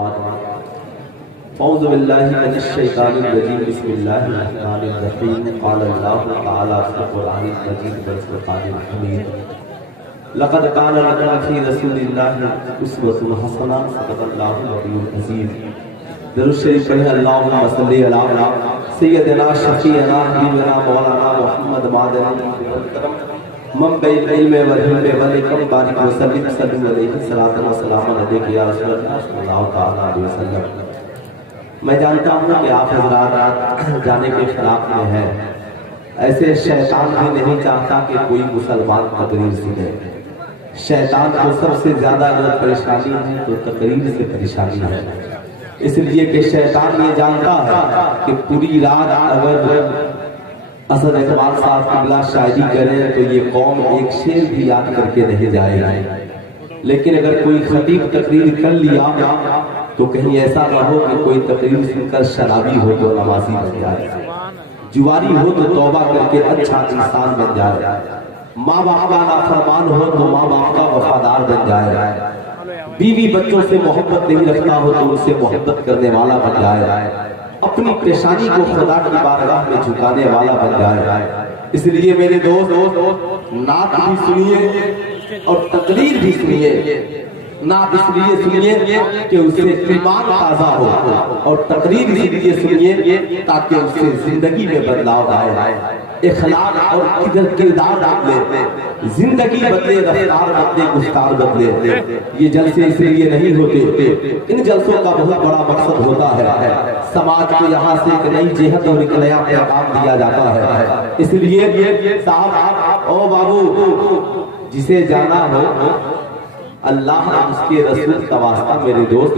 بعد اعوذ باللہ من الشیطان الرجیم بسم اللہ الرحمن الرحیم قال اللہ تعالی فی القرآن المجید والفرقان الحمید لقد كان لكم في رسول الله اسوة حسنة صدق الله العلي العظيم درود شریف پڑھیں اللہم صلی علی سیدنا شفیعنا حبیبنا مولانا محمد معدن منبع العلم والحلم والحکم بارک وسلم صلی علیہ الصلوۃ والسلام علیک یا رسول اللہ صلی اللہ تعالی علیہ وسلم۔ میں جانتا ہوں کہ آپ حضرات جانے کے خلاف میں ہیں، ایسے شیطان بھی نہیں چاہتا کہ کوئی مسلمان تقریر سنے۔ شیطان کو سب سے زیادہ اگر پریشانی ہے تو تقریر سے پریشانی ہے، اس لیے کہ شیطان یہ جانتا ہے کہ پوری رات اگر اسد اقبال صاحب قبلہ شاعری کریں تو یہ قوم ایک شعر بھی یاد کر کے نہیں جائے گا، لیکن اگر کوئی خطیب تقریر کر لیا تو کہیں ایسا نہ ہو کہ کوئی تقریر سن کر شرابی ہو تو نمازی بن جائے، جواری ہو تو توبہ کر کے اچھا انسان بن جائے، ماں باپ کا نافرمان ہو تو ماں باپ کا وفادار بن جائے، بیوی بچوں سے محبت نہیں رکھتا ہو تو ان سے محبت کرنے والا بن جائے، اپنی پریشانی کو خدا کی بارگاہ میں جھکانے والا بن جائے۔ اس لیے میرے دوست نعت بھی سنیے اور تقریر بھی سنیے۔ نعت اس لیے سنیے کہ اس سے ایمان تازہ ہو، اور تقریر اس لیے سنیے تاکہ اس سے زندگی میں بدلاؤ آئے، اخلاق اور کردار بدلے، زندگی بدلے، رفتار بدلے، گفتار بدلے۔ یہ جلسے اس لیے نہیں ہوتے، ان جلسوں کا بہت بڑا مقصد ہوتا ہے سماج کو یہاں سے ایک نئی جہت اور ایک نیا پیغام دیا جاتا ہے۔ اس لیے صاحب او بابو جسے جانا ہو اللہ اور اس کے رسول کا واسطہ میرے دوست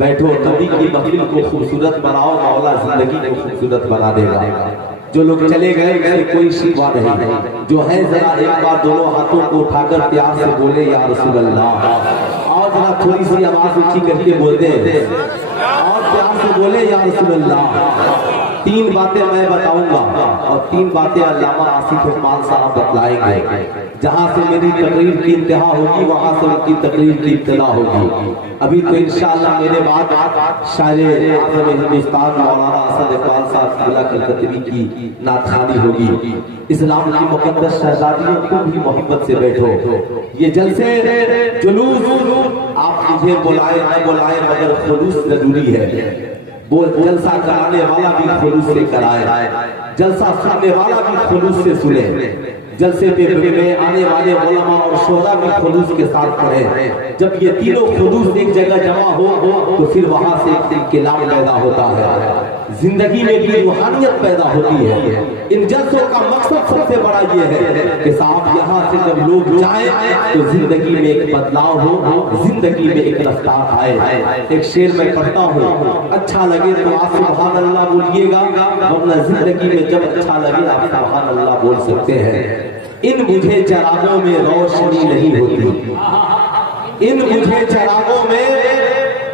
بیٹھو، نبی کی محفل کو خوبصورت بناؤ، مولا زندگی کو خوبصورت بنا دے گا۔ جو لوگ چلے گئے اسے کوئی شکوہ نہیں، جو ہے ذرا ایک بار دونوں ہاتھوں کو اٹھا کر پیار سے بولے یا رسول اللہ، اور ذرا تھوڑی سی آواز اونچی کر کے بول دیں اور پیار سے بولے یا رسول اللہ۔ تین باتیں میں بتاؤں گا اور تین باتیں علامہ آصف اقبال صاحب بتلائیں گے۔ جہاں سے میری تقریر کی انتہا ہوگی وہاں سے ان کی تقریر کی ابتدا ہوگی۔ ابھی تو انشاءاللہ میرے بعد شاعر اعظم ہندوستان مولانا اسد اقبال صاحب قبلہ کلکتری کی نعت خوانی ہوگی۔ اسلام کی مقدس شہزادیوں کو بھی محبت سے بیٹھو۔ یہ جلسے جلوس آپ مجھے بلائے نہ بلائے مگر خلوص ضروری ہے۔ وہ جلسہ کرانے والا بھی خلوص سے کرائے، جلسہ سننے والا بھی خلوص سے سنے، جلسے پہ آنے والے علماء اور شہداء بھی خلوص کے ساتھ پڑھیں۔ جب یہ تینوں خلوص ایک جگہ جمع ہو تو پھر وہاں سے ایک انقلاب پیدا ہوتا ہے، زندگی میں بھی روحانیت پیدا ہوتی ہے۔ ان جلسوں کا مقصد سب سے بڑا یہ ہے کہ صاحب یہاں سے جب لوگ جائیں تو زندگی میں ایک بدلاؤ ہو، زندگی میں ایک رفتار آئے۔ ایک شعر میں پڑھتا ہوں، اچھا لگے تو آپ سبحان اللہ بولیے گا، ورنہ زندگی میں جب اچھا لگے آپ سبحان اللہ بول سکتے ہیں۔ ان مجھے چراغوں میں روشنی نہیں ہوتی، ان مجھے چراغوں میں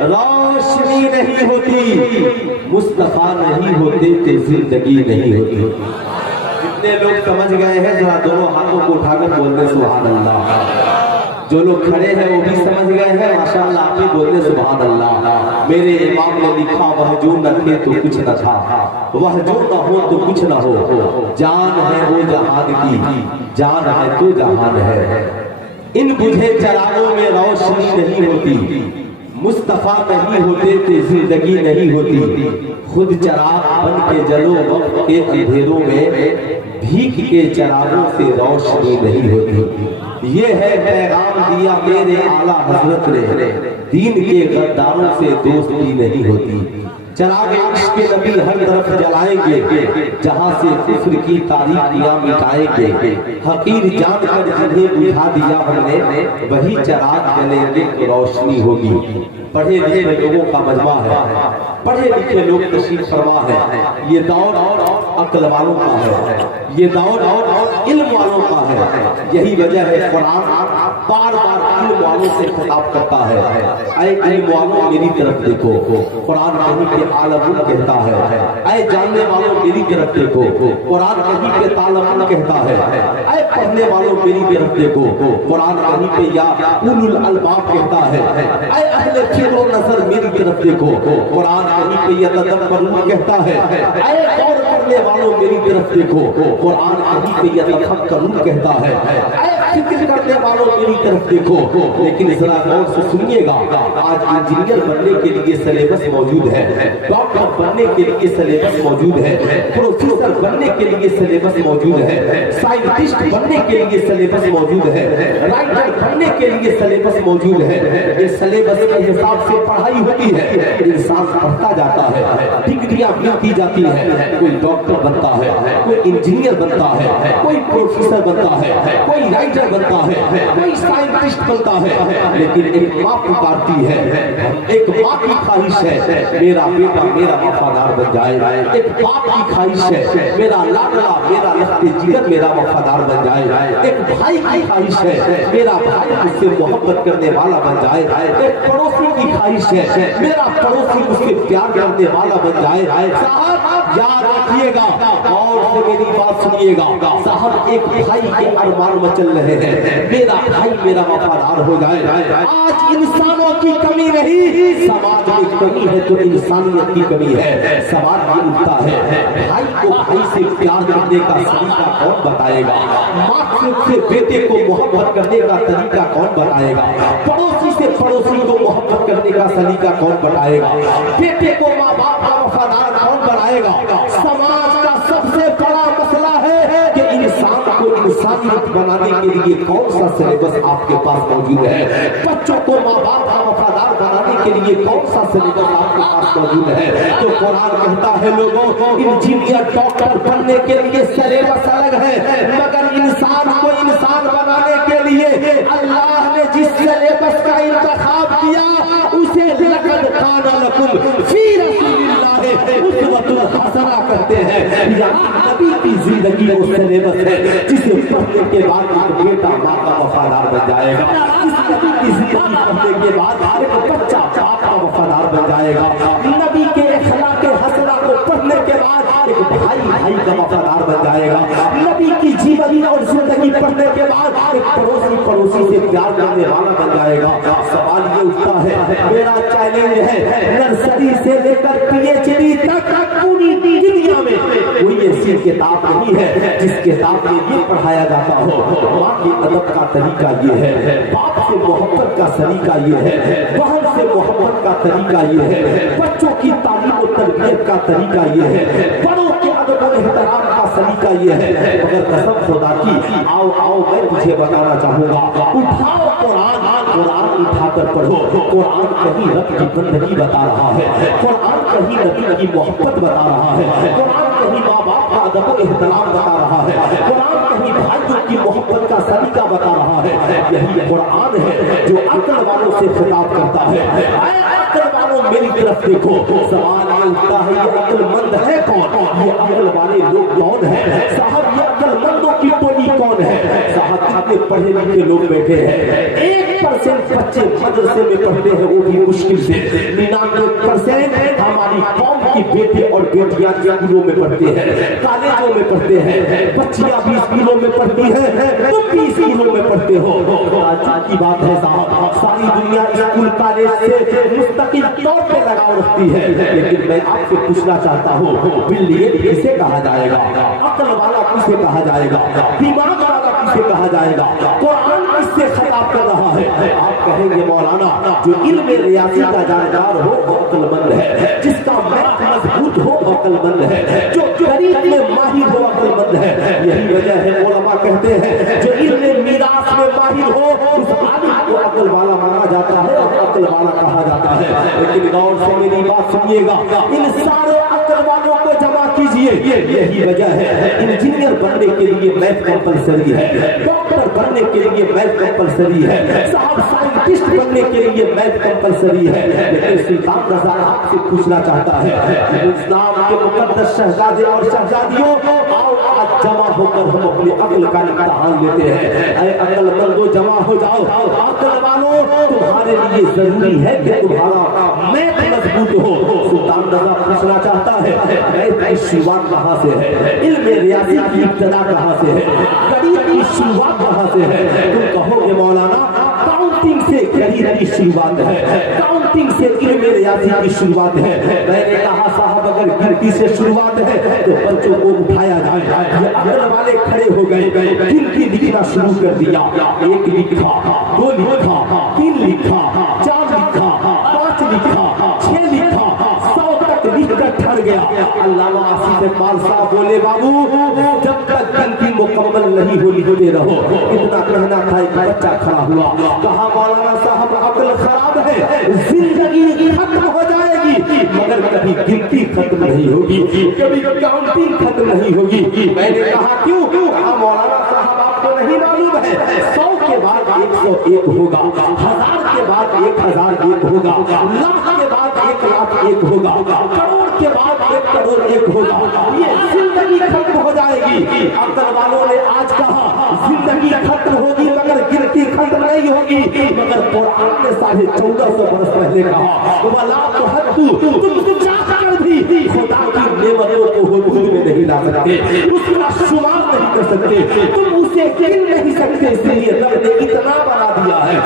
روشنی نہیں ہوتی، مصطفیٰ نہیں ہوتے تو زندگی نہیں ہوتی۔ جتنے لوگ سمجھ گئے ہیں ذرا دونوں ہاتھوں کو اٹھا کر بول دیں سبحان اللہ۔ جو لوگ کھڑے ہیں وہ بھی سمجھ گئے ہیں ماشاءاللہ، آپ بھی بول دیں سبحان اللہ۔ میرے امام نے لکھا وہ جو نہ تھے تو کچھ نہ تھا، وہ جو نہ ہو تو کچھ نہ ہو، جان ہے وہ جہان کی، جان ہے تو جہان ہے۔ ان بجھے چراغوں میں روشنی نہیں ہوتی، مصطفیٰ نہیں ہوتے تو زندگی نہیں ہوتی، خود چراغ بن کے جلو وقت کے اندھیروں میں، بھیک کے چراغوں سے روشنی نہیں ہوتی۔ یہ ہے پیغام دیا میرے اعلیٰ حضرت نے، دین کے غداروں سے دوستی نہیں ہوتی۔ چراغ عشق نبی ہر طرف جلائیں گے، جہاں سے کفر کی تاریکیاں مٹائیں گے، حقیر جان کر جنہیں بجھا دیا ہم نے، وہی چراغ جلیں گے تو روشنی ہوگی۔ پڑھے لکھے لوگوں کا مجمع ہے، پڑھے لکھے لوگ تشریف فرما ہے، یہ دور عقل والوں کا ہے، یہ دور علم والوں کا ہے۔ یہی وجہ ہے قرآن بار بار علم والوں سے خطاب کرتا ہے، اے علم والوں میری طرف دیکھو۔ قرآن کہیں کہ عالمون کہتا ہے، اے جاننے والوں میری طرف دیکھو۔ قرآن کہیں کہ تعلمون کہتا ہے، اے پڑھنے والوں میری طرف دیکھو۔ قرآن کہیں کہ یا اولو الالباب کہتا ہے، اے اہل فکر و نظر میری طرف دیکھو. قرآن کہیں پہ یتدبرون کہتا ہے، اے غور کرنے والوں میری طرف دیکھو. قرآن کہیں پہ یتفکرون کہتا ہے، اے فکر کرنے والوں میری طرف دیکھو. لیکن ذرا غور سے سنیے گا، آج انجینئر بننے کے لیے سلیبس موجود ہے، ڈاکٹر بننے کے لیے سلیبس موجود ہے، پروفیسر بننے کے لیے سلیبس موجود ہے، سائنٹسٹ بننے کے لیے سلیبس موجود ہے، رائٹر بننے کے لیے سلیبس موجود ہے. یہ سلیبس کے حساب سے پڑھائی ہوتی ہے، انسان پڑھتا جاتا ہے، ڈگریاں ملتی جاتی ہے، کوئی ڈاکٹر بنتا ہے، کوئی انجینئر بنتا ہے، کوئی پروفیسر بنتا ہے، کوئی رائٹر بنتا ہے، کوئی سائنٹسٹ بنتا ہے. لیکن ایک ماں پکارتی ہے، ایک ماں کی خواہش ہے میرا بیٹا میرا وفادار بن جائے. ایک باپ کی خواہش ہے میرا لاڈلا میرا لخت جگر میرا وفادار بن جائے. ایک بھائی کی خواہش ہے میرا بھائی مجھ سے محبت کرنے والا بن جائے. ایک پڑوسی کی خواہش ہے میرا پڑوسی مجھ سے پیار کرنے والا بن جائے. صاحب یاد رکھیے گا اور سے میری بات سنیے گا. صاحب ایک بھائی کے ارمان مچل رہے ہیں، میرا بھائی میرا وفادار ہو جائے. آج انسانوں کی کمی نہیں، سماج میں کمی ہے تو انسانیت کی کمی ہے. سوال یہ اٹھتا ہے، بھائی کو بھائی سے پیار کرنے کا طریقہ کون بتائے گا؟ ماں سے بیٹے کو محبت کرنے کا طریقہ کون بتائے گا؟ پڑوسی سے پڑوسی کو محبت کرنے کا طریقہ کون بتائے گا؟ بیٹے کو ماں باپ کا وفادار کون بنائے گا؟ سماج کا سب سے بڑا مسئلہ ہے کہ انسان کو انسانیت بنانے کے لیے کون سا سلیبس آپ کے پاس موجود ہے؟ بچوں کو ماں باپ کا وفادار بنانے کے لیے کون سا سلیبس آپ کے پاس موجود ہے؟ تو قرآن کہتا ہے لوگوں انجینئر ڈاکٹر بننے کے لیے سلیبس الگ ہے، مگر انسان کو انسان بنانے کے لیے اللہ نے جس سلیبس کا انتخاب کیا اسے لقد کان لکم فی رسول اللہ اسوۃ حسنہ کہتے ہیں. یہاں نبی کی زندگی وہ سلیبس ہے جسے پڑھنے کے بعد ایک بیٹا ماں کا وفادار بن جائے گا. اس نبی کی زندگی پڑھنے کے بعد ایک بچہ باپ کا وفادار بن جائے گا. نبی کے اخلاق حسنہ کو پڑھنے کے بعد ایک بھائی بھائی کا وفادار بن جائے گا. نبی کی جیونی اور زندگی پڑھنے کے بعد ایک پڑوسی پڑوسی سے پیار کرنے والا بن جائے گا. سوال یہ اٹھتا ہے، میرا چیلنج ہے نرسری سے لے کر پی ایچ ڈی تک پوری دنیا میں کوئی ایسی کتاب نہیں ہے جس کتاب میں یہ پڑھایا جاتا ہو ماں کے ادب کا طریقہ یہ ہے، باپ سے محبت کا طریقہ یہ ہے، بہن سے محبت کا طریقہ یہ ہے، بچوں کی تعلیم و تربیت کا طریقہ یہ ہے، بڑوں کے ادب و احترام کا طریقہ یہ ہے. مگر قسم خدا کی آؤ آؤ میں تجھے بتانا چاہوں گا، اٹھاؤ قرآن، قرآن اٹھا کر پڑھو. قرآن کہیں رب کی بندگی بتا رہا ہے، قرآن کہیں نبی کی محبت بتا رہا ہے، قرآن کہیں ماں باپ کا ادب و احترام بتا رہا ہے، قرآن کہیں بھائیوں کی محبت کا طریقہ بتا رہا ہے. یہی قرآن ہے جو عقل والوں سے خطاب کرتا ہے. اے عقل والوں میری طرف دیکھو. سوال یہ اٹھتا ہے یہ عقل مند ہے کون؟ یہ عقل والے لوگ کون ہیں؟ صاحب یہ عقل مندوں کی ٹولی کون ہے؟ صاحب کتنے پڑھے لکھے لوگ بیٹھے ہیں، 1% بچے مدرسے میں پڑھتے ہیں وہ بھی مشکل سے. 99% ہماری قوم کی بیٹے اور بیٹیاں اسکولوں میں پڑھتے ہیں، کالجوں میں پڑھتے ہیں، بچیاں بھی اسکولوں میں پڑھتی ہیں، تم بھی اسکولوں میں پڑھتے ہو. تعجب کی بات ہے صاحب، ساری دنیا اسکول کالج سے مستقل طور پہ لگاؤ رکھتی ہے. لیکن میں آپ سے پوچھنا چاہتا ہوں بلیت کسے کہا جائے گا؟ عقل والا کسے کہا جائے گا؟ دماغ والا کسے کہا جائے گا؟ قرآن کس سے خطاب کر رہا ہے؟ آپ کہیں گے مولانا جو علم ریاضی کا جانکار ہو وہ عقل مند ہے، جس کا میتھ مضبوط ہو وہ عقل مند ہے، جو گریب میں ماہر ہو عقل مند ہے. یہی وجہ ہے علماء کہتے ہیں جو علم میراث میں ماہر ہو اس عالم کو عقل والا مانا جاتا ہے اور عقل والا کہا جاتا ہے. لیکن غور سے میری بات سنیے گا، ان سارے عقل والوں کو جمع کیجئے. یہی وجہ ہے انجینئر بننے کے لیے میتھ کمپلسری ہے، ڈاکٹر بننے کے لیے میتھ کمپلسری ہے، صاحب سائنٹسٹ بننے کے لیے میتھ کمپلسری ہے. لیکن سلطان رضا آپ سے پوچھنا چاہتا ہے اسلام کے مقدس شہزادے اور شہزادیوں آؤ آج جمع ہو کر ہم اپنی عقل کا امتحان لیتے ہیں. اے عقل مندو جمع ہو جاؤ. عقل والوں تمہارے لیے ضروری ہے کہ تمہارا میتھ مضبوط ہو. سلطان رضا پوچھنا چاہتا ہے میتھ کی شروعات کہاں سے ہے؟ علم ریاضی کی ابتدا کہاں سے ہے؟ گنیت کی شروعات کہاں سے ہے؟ تم کہو گے مولانا کاؤنٹنگ سے کریئر کی شروعات ہے، کاؤنٹنگ سے علم ریاضی کی شروعات ہے۔ میں نے کہا صاحب اگر گنتی سے شروعات ہے تو بچوں کو اٹھایا جائے۔ یہ عقل والے کھڑے ہو گئے، گنتی لکھنا شروع کر دیا۔ 1 لکھا، 2 لکھا، 3 لکھا، 4 لکھا، 5 لکھا، 6 لکھا، 100 تک لکھ کر ٹھہر گیا۔ علامہ آصف اقبال صاحب بولے بابو جب تک گنتی مکمل نہیں ہو لکھتے رہو۔ اتنا کہنا تھا، ایک بچہ کھڑا ہوا، کہا مولانا صاحب عقل خراب ہے، زندگی ختم ہو جائے گی مگر کبھی گنتی ختم نہیں ہوگی، کبھی کاؤنٹنگ ختم نہیں ہوگی۔ میں نے کہا کیوں؟ کہا مولانا صاحب آپ کو نہیں معلوم ہے 100 کے بعد 101 ہوگا، 1000 کے بعد 1001 ہوگا، لاکھ کے بعد 1,00,001 ہوگا، کروڑ کے بعد 1,00,01,000 ہوگا۔ یہ زندگی ختم ہو جائے گی۔ عقل والوں نے آج کہا زندگی ختم ہوگی مگر گنتی ختم نہیں ہوگی، مگر قرآن نے 1450 برس پہلے کہا وَلَا تُحَدُّ، تم چاہ کر بھی خدا کی نعمتوں کو حدود میں نہیں لا سکتے، اس کا شمار نہیں کر سکتے، تم اسے گن نہیں سکتے، اس لیے رب نے اتنا بنا دیا ہے۔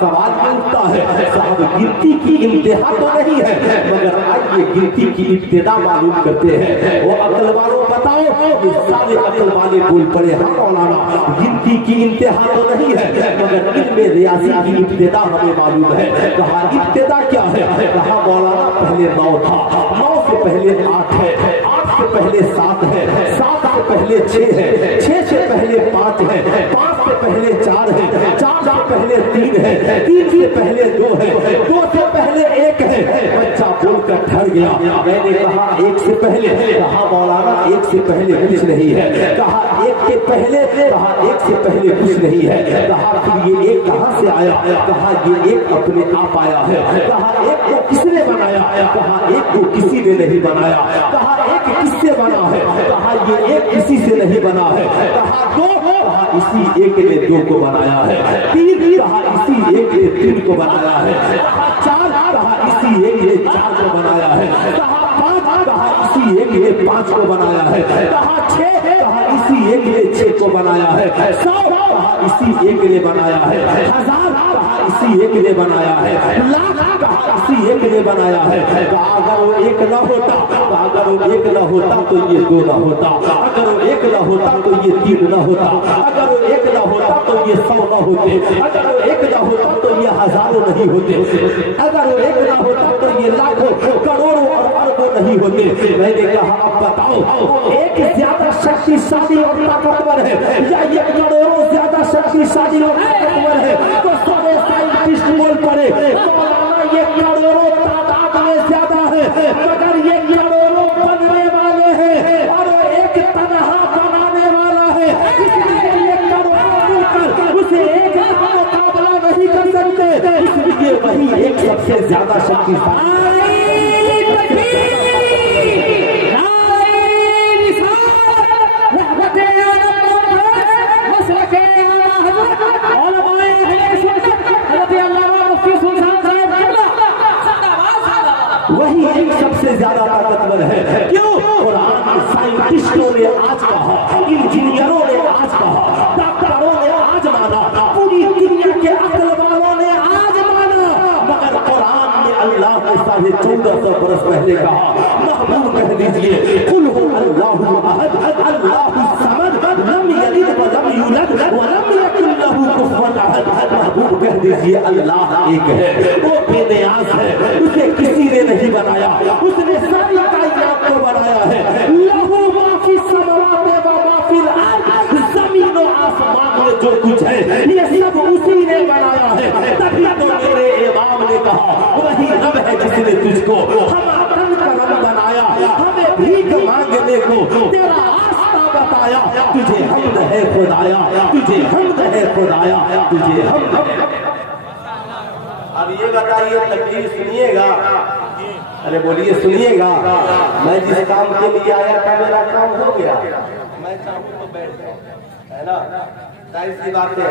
سوال ملتا ہے صاحب گنتی کی انتہا تو نہیں ہے، مگر آئیے گنتی کی ابتدا معلوم کرتے ہیں۔ وہ عقل والوں بتاؤ، یہ سارے عقل والے بول پڑے ہم مولانا گنتی کی انتہا تو نہیں ہے مگر علم ریاضی کی ابتدا ہمیں معلوم ہے۔ کہا ابتدا کیا ہے؟ کہا مولانا پہلے 9 تھا، 9 سے پہلے 8 ہے، 8 سے پہلے 7 ہے، 7 سے پہلے 6 ہے، 6 سے پہلے 5 ہے، 5 سے پہلے 4 ہے، 4 سے پہلے 3 ہے، 3 سے پہلے 2 ہے، 2 سے پہلے 1 ہے۔ بچہ بول کر ٹھہر گیا۔ میں نے کہا 1 سے پہلے؟ کہا مولانا 1 سے پہلے کچھ نہیں ہے۔ کہا 1 کے پہلے؟ کہا 1 سے پہلے کچھ نہیں ہے۔ کہا پھر یہ 1 کہاں سے آیا؟ کہا یہ 1 اپنے آپ آیا ہے۔ کہا 1 کو کس نے بنایا؟ کہا 1 کو کسی نے نہیں بنایا۔ کہا 1 کس سے بنا ہے؟ کہا یہ 1 کسی سے نہیں بنا ہے۔ کہا 2؟ کہا اسی 1 نے 2 کو بنایا ہے۔ 3؟ کہا اسی 1 نے 3 کو بنایا ہے۔ کہا 4؟ کہا اسی 1 نے 4 کو بنایا ہے۔ کہا 5؟ کہا اسی 1 نے 5 کو بنایا ہے۔ کہا 6؟ کہا اسی 1 نے 6 کو بنایا ہے۔ 100؟ کہا اسی 1 نے بنایا ہے۔ 1000؟ کہا اسی 1 نے بنایا ہے۔ لاکھ؟ کہا اسی 1 نے بنایا ہے۔ کہا اگر وہ 1 نہ ہوتا، اگر وہ 1 نہ ہوتا تو یہ 2 نہ ہوتا، اگر وہ 1 نہ ہوتا تو یہ 3 نہ ہوتا، اگر وہ 1 نہ ہوتا تو یہ 100 نہ ہوتے، اگر وہ 1 نہ ہوتا تو یہ ہزاروں نہیں ہوتے، اگر وہ 1 نہ ہوتا تو یہ لاکھوں کروڑوں اور اربوں نہیں ہوتے۔ میں نے کہا اب بتاؤ 1 زیادہ شکتیشالی اور طاقتور ہے یا یہ کروڑوں زیادہ شکتیشالی اور طاقتور ہے؟ تو سارے سائنٹسٹ بول پڑے مولانا یہ کروڑوں تعداد میں زیادہ ہے مگر یہ کروڑوں بننے والے ہیں اور 1 تنہا بنانے والا ہے، اس لیے یہ کروڑوں مل کر اسے 1 کا مقابلہ نہیں کر سکتے، اس لیے وہی 1 سب سے زیادہ شکتیشالی۔ وہی 1 سب سے زیادہ طاقتور ہے۔ کیوں؟ قرآن سائنٹسٹوں نے آج کہا، انجینئروں نے آج کہا، ڈاکٹروں نے آج مانا، پوری دنیا کے عقل والوں نے آج مانا، مگر قرآن نے اللہ نے 1450 برس پہلے کہا محبوب کہہ دیجئے قل هو اللہ احد اللہ الصمد لم یلد ولم یولد ولم یکن له کفوا احد۔ محبوب کہہ دیجئے اللہ ایک ہے، وہ بے نیاز ہے، اسے کسی نے نہیں بنایا، اس نے ساری کائنات کو بنایا ہے۔ لہو ما فی السماوات و ما فی الارض، زمین و آسمان میں جو کچھ ہے یہ سب اسی نے بنایا ہے۔ تبھی تو میرے امام نے کہا وہی رب ہے جس نے تجھ کو ہم اپن کا رب بنایا، ہمیں بھیک مانگنے کو تیرا راستہ بتایا، تجھے حمد ہے خدایا، تجھے حمد ہے خدایا، تجھے حمد ہے۔ اب یہ بتائیے تقریر سنیے گا؟ ارے بولیے سنیے گا؟ میں جس کام کے لیے آیا تھا میرا کام ہو گیا، میں چاہوں تو بیٹھ جاؤں، ہے نا؟ ظاہر سی بات ہے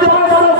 500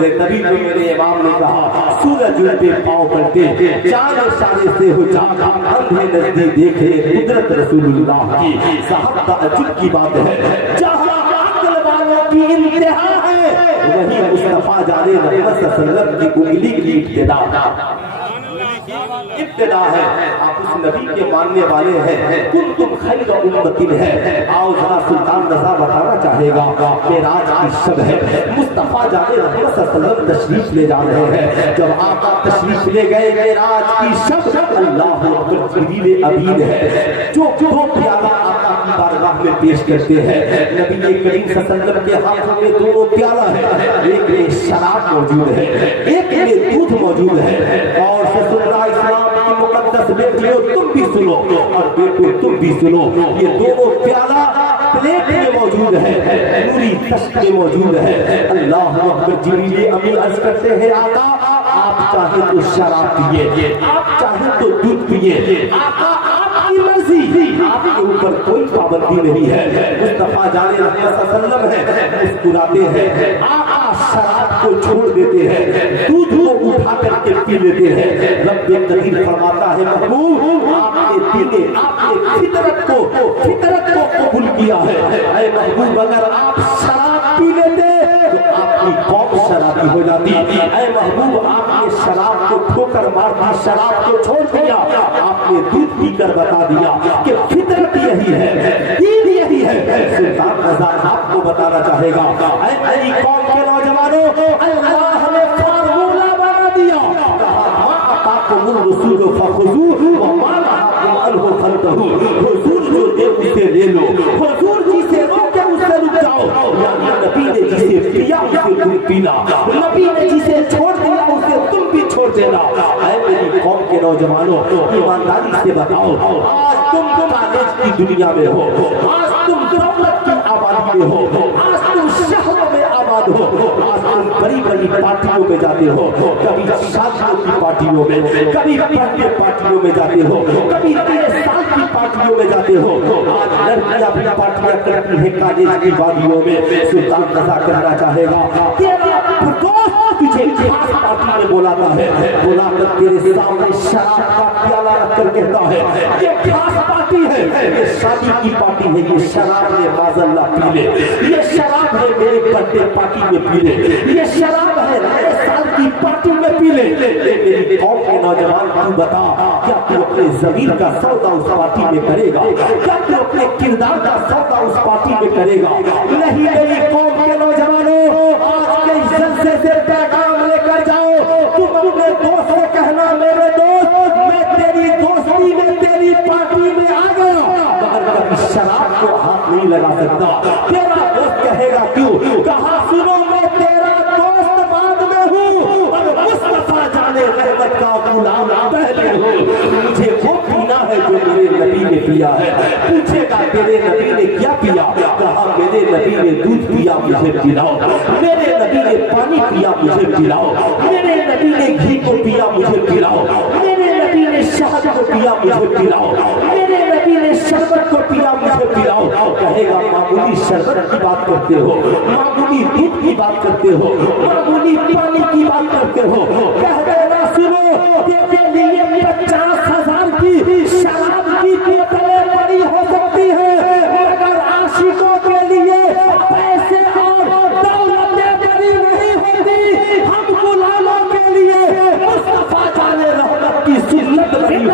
موجود ہے. تبھی تو میرے امام نے کہا سورج ان پہ پاؤں پڑتے چاند اشارے سے ہو جاگا اندھے نزدیک دیکھے قدرت رسول اللہ کی. صاحب تعجب کی بات ہے جہاں عقل والوں کی انتہا ہے وہی مصطفیٰ جان رحمت صلی اللہ علیہ وسلم کی انگلی کی ابتدا ہے. آپ اس نبی کے ماننے والے ہیں. کنتم خیر امت ہے. آؤ ذرا سلطان رضا بتانا چاہے گا معراج کی شب ہے. مصطفیٰ جان رحمت صلی اللہ علیہ وسلم تشریف لے جا رہے ہیں. جب آقا تشریف لے گئے معراج کی شب اللہ اکبر جبریل امین ہے جو دو پیالہ آقا کی بارگاہ میں پیش کرتے ہیں. نبی کریم صلی اللہ علیہ وسلم کے ہاتھوں میں دونوں پیالہ ہے. ایک میں شراب موجود ہے ایک میں دودھ موجود ہے. اور اسلام کی مقدس بیٹیوں تم بھی سنو اور بیٹو تم بھی سنو. یہ دونوں پیالہ پلیٹ میں موجود ہے نوری تشت میں موجود ہے. اللہ اکبر. جبریل امین عرض کرتے ہیں آقا آپ چاہیں تو شراب پیئے آپ چاہیں تو دودھ پیئے آقا آپ کی مرضی. آپ کے اوپر کوئی پابندی نہیں ہے. مصطفیٰ جان رحمت صلی اللہ علیہ وسلم ہے مسکراتے ہیں. آقا شراب کو چھوڑ دیتے ہیں دودھ کو اٹھا کر کے پی لیتے ہیں. رب کریم فرماتا ہے محبوب آپ نے دین آپ نے فطرت کو قبول کیا ہے. اے محبوب اگر آپ شراب پی لیتے تو آپ کی قوم شرابی ہو جاتی. اے محبوب آپ نے شراب کو ٹھوکر مار دی شراب کو چھوڑ دیا. آپ نے دودھ پی کر بتا دیا کہ فطرت یہی ہے دین یہی ہے. سلطان رضا آپ کو بتانا چاہے گا اے میری قوم کے نوجوانوں اللہ نے فارمولہ بنا دیا. رسول فخذوه وما نهاكم عنه فانتهوا. حضور جو دے اسے لے لو. حضور جسے روکے اس سے رک جاؤ. یعنی نبی نے جسے پیا اسے تم پینا. نبی نے جسے چھوڑ دیا اسے تم بھی چھوڑ دینا. اے میری قوم کے نوجوانوں ایمانداری سے بتاؤ آج تم کالج کی دنیا میں ہو آج تم دولت کی آبادی میں ہو آج تم شہروں میں آباد ہو آج تم بڑی بڑی پارٹیوں میں جاتے ہو. کبھی شادیوں کی پارٹیوں میں کبھی برتھڈے پارٹیوں میں جاتے ہو کبھی 3 سال کی پارٹیوں میں جاتے ہو. آج لڑکیاں بھی پارٹیاں کرتی ہیں کالج کی وادیوں میں. سلطان رضا کہنا چاہے گا تیرا دوست تجھے خاص پارٹی میں بلاتا ہے بلا کر تیرے سامنے شراب کا پیالہ رکھ کر کہتا ہے یہ خاص پارٹی ہے یہ شادی کی پارٹی ہے یہ شراب ہے باذ اللہ پی لے. یہ شراب ہے میرے برتھڈے پارٹی میں پی لے. یہ شراب ہے نئے سال کی پارٹی میں پی لے. میری قوم کے نوجوان تو بتا کیا تو اپنے ضمیر کا سودا اس پارٹی میں کرے گا کیا تو اپنے کردار کا سودا اس پارٹی میں کرے گا. نہیں میری قوم کے نوجوانوں آج کے اس جلسے سے پیغام لے کر جاؤ. تم اپنے دوست سے کہنا میرے دوست میں تیری دوستی میں تیری پارٹی میں آ گیا مگر کبھی شراب کو ہاتھ نہیں لگا سکتا. تیرا دوست کہے گا کیوں کہا سنو میں تیرا دوست بعد میں ہوں اور مصطفیٰ جان رحمت کا غلام پہلے ہوں. مجھے وہ پینا ہے جو میرے نبی نے پیا ہے. پوچھے گا تیرے نبی نے کیا پیا کہا میرے نبی نے دودھ پیا مجھے پلاؤ. میرے نبی نے پانی پیا مجھے پلاؤ. میرے نبی نے گھی کو پیا مجھے پلاؤ. میرے نبی نے شہد کو پیا مجھے پلاؤ. میرے نبی نے شربت کو پیا مجھے پلاؤ. کہے گا معمولی شربت کی بات کرتے ہو معمولی دودھ کی بات کرتے ہو معمولی پانی کی بات کرتے ہو. کہہ دینا سنو تیرے لیے 50,000 کی شراب کی بوتلیں بڑی ہو سکتی ہے مگر عاشقوں کے لیے پیسے اور دولتیں بڑی نہیں ہوتی. ہم غلاموں کے لیے مصطفیٰ جان رحمت کی سنت بڑی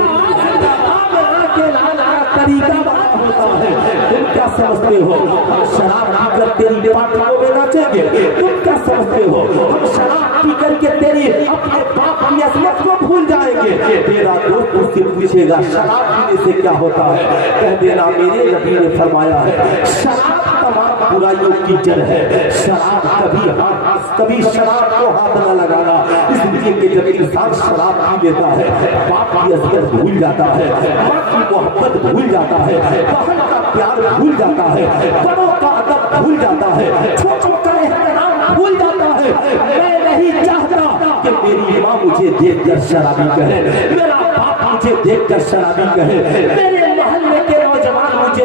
کے لانا طریقہ بڑا ہوتا ہے. تم کیا سمجھتے ہو ہم شراب پی کر تیری پارٹیوں میں ناچیں گے. تم کیا سمجھتے ہو ہم شراب پی کر کے تیری اپنے باپ کی اصلیت کو بھول جائیں گے. تیرا دوست اس سے پوچھے گا شراب پینے سے کیا ہوتا ہے. کہہ دینا میرے نبی نے فرمایا ہے شراب تمام برائیوں کی جڑ ہے. شراب کبھی شراب کو ہاتھ نہ لگانا. اس لیے کہ جب انسان شراب پی لیتا ہے باپ کی اصلیت بھول جاتا ہے ماں کی محبت بھول جاتا ہے بہن کا پیار بھول جاتا ہے بڑوں کا ادب بھول جاتا ہے چھوٹوں کا احترام بھول جاتا ہے. میں نہیں چاہتا کہ میری ماں مجھے دیکھ کر شرابی کہے میرا باپ مجھے دیکھ کر شرابی کہے میرے محلے کے نوجوان مجھے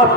اور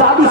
40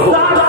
60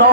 9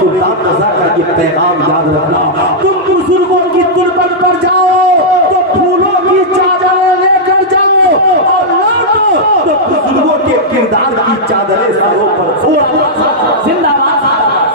سلطان رضا کا یہ پیغام یاد رکھنا، تم بزرگوں کی تربت پر جاؤ تو پھولوں کی چادریں لے کر جاؤ، اور لوٹو تو بزرگوں کے کردار کی چادریں سروں پر زندہ باد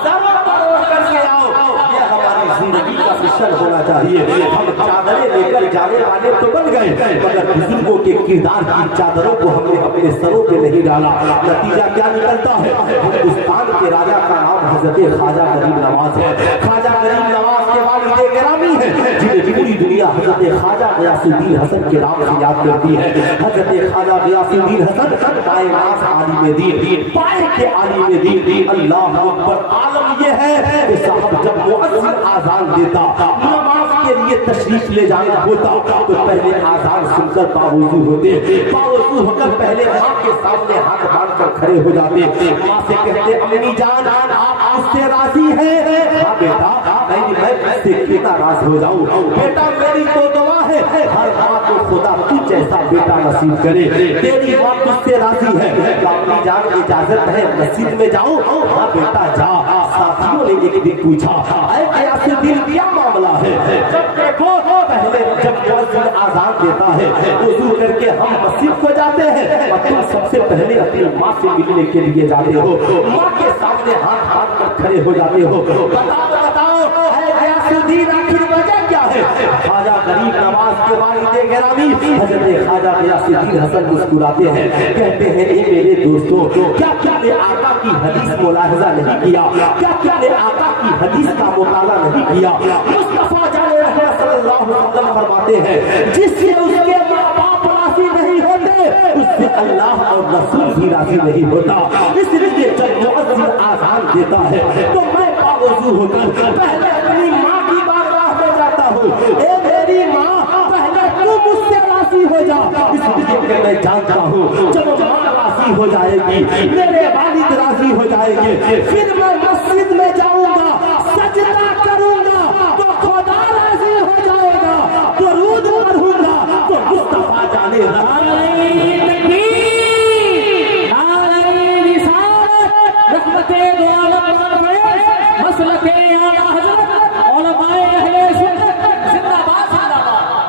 سروں پر اوڑھ کر کے آؤ۔ یہ ہماری زندگی کا مشن ہونا چاہیے۔ ہم چادریں لے کر جانے والے تو بن گئے، مگر بزرگوں کے کردار کی چادروں کو ہم نے اپنے سروں پہ نہیں ڈالا۔ نتیجہ کیا نکلتا ہے؟ ہندوستان کے راجا کا نام حضرت خواجہ غریب نواز ہے۔ خواجہ غریب نواز کے والد گرامی ہیں جنہیں پوری دنیا حضرت خواجہ غیاث الدین حسن کے نام سے یاد کرتی ہے۔ حضرت خواجہ غیاث الدین حسن پائے ناز عالم دین، پائے کے عالم دین۔ اللہ اکبر! عالم یہ ہے کہ صاحب جب مؤذن آذان دیتا، نماز کے لیے تشریف لے جانا ہوتا تو پہلے آذان سن کر باوضو ہوتے، باوضو ہو کر پہلے ماں کے سامنے ہاتھ باندھ کر کھڑے ہو جاتے، ماں سے کہتے امی جان آپ مجھ سے راضی ہیں؟ ہاں بیٹا، میں اس سے کتنا راضی ہو جاؤں، بیٹا میری تو دعا ہے ہر ماں کو خدا تجھ جیسا بیٹا نصیب کرے، تیری ماں تجھ سے راضی ہے، امی جان اجازت ہے مسجد میں جاؤں؟ ہاں بیٹا جا۔ ساتھیوں نے ایک دن پوچھا اے غیاث الدین کیا معاملہ ہے؟ جب دیکھو پہلے جب مؤذن آذان دیتا ہے وضو کر کے ہم مسجد کو جاتے ہیں اور تم سب سے پہلے اپنی ماں سے ملنے کے لیے جاتے ہو، ماں کے سامنے ہاتھ باندھ کر کھڑے ہو جاتے ہو، بتاؤ اے غیاث الدین آخر وجہ کیا ہے؟ خواجہ غریب نواز کے والد گرامی حضرت خواجہ غیاث الدین حسن مسکراتے ہیں، کہتے ہیں اے میرے دوستو، کیا تم نے آقا کی حدیث ملاحظہ نہیں کیا؟ کیا تم نے آقا کی حدیث کا مطالعہ نہیں کیا؟ مصطفیٰ جان رحمت صلی اللہ علیہ وسلم فرماتے ہیں جس سے اس کے ماں باپ راضی نہیں ہوتے اس سے اللہ اور رسول بھی راضی نہیں ہوتا۔ اس لیے جب مؤذن آذان دیتا ہے تو میں باوضو ہو کر پہلے اپنی ماں کی بارگاہ میں جاتا ہوں، اے میری ماں پہلے تو مجھ سے راضی ہو جا، اس لیے کہ میں جانتا ہوں جب ماں راضی ہو جائے گی میرے والد راضی ہو جائے گے، پھر میں مسجد میں جاؤں گا سجدہ کروں گا تو خدا راضی ہو جائے گا، درود پڑھوں گا تو مصطفیٰ جانے